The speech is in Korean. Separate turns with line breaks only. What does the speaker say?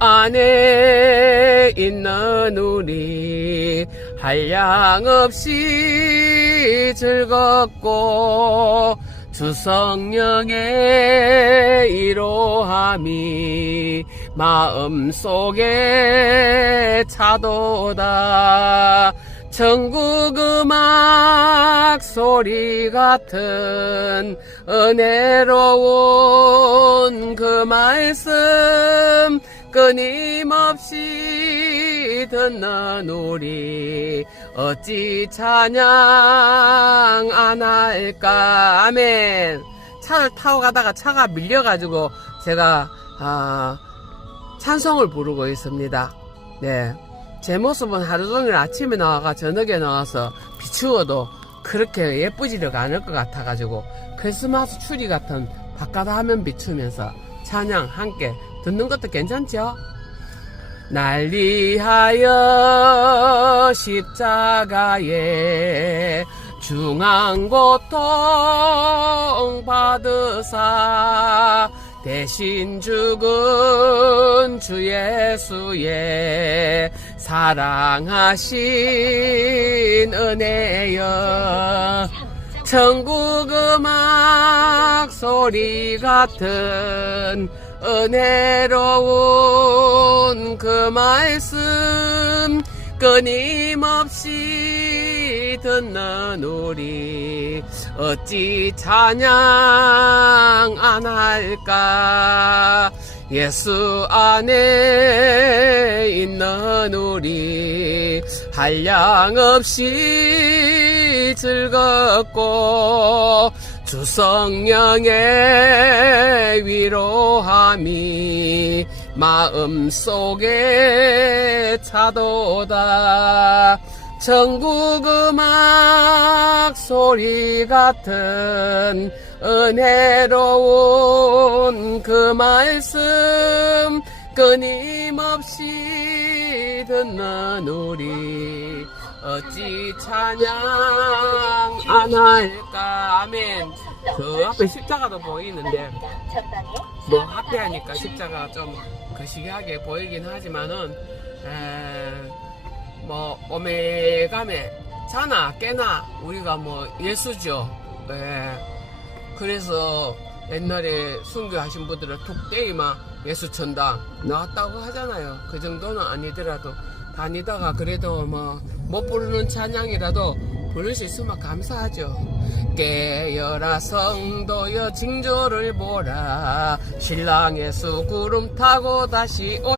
안에 있는 우리 한량 없이 즐겁고 주성령의 이로함이 마음속에 차도다. 전국 음악 소리 같은 은혜로운 그 말씀 끊임없이 듣는 우리 어찌 찬양 안 할까? 아멘. 차를 타고 가다가 차가 밀려가지고 제가 아, 찬송을 부르고 있습니다. 네. 제 모습은 하루 종일 아침에 나와가 저녁에 나와서 비추어도 그렇게 예쁘지가 않을 것 같아가지고 크리스마스 추리 같은 바깥 화면 비추면서 찬양 함께 듣는 것도 괜찮죠? 날 위하여 십자가에 중한 고통 받으사 대신 죽은 주 예수의 사랑하신 은혜여 천국 음악 소리 같은 은혜로운 그 말씀 끊임없이 듣는 우리 어찌 찬양 안 할까? 예수 안에 있는 우리 한량 없이 즐겁고 주성령의 위로함이 마음속에 차도다. 전국 음악 소리 같은 은혜로운 그 말씀 끊임없이 듣는 우리 어찌 찬양 안 할까 아멘. 그 앞에 십자가도 보이는데 뭐 앞에 하니까 십자가가 좀 거시기하게 보이긴 하지만은 에, 뭐 오메가메 자나 깨나 우리가 뭐 예수죠. 예. 그래서 옛날에 순교하신 분들은 툭대이마 예수 천당 나왔다고 하잖아요. 그 정도는 아니더라도 다니다가 그래도 뭐 못 부르는 찬양이라도 부를 수 있으면 감사하죠. 깨어라 성도여 징조를 보라. 신랑 예수 구름 타고 다시 오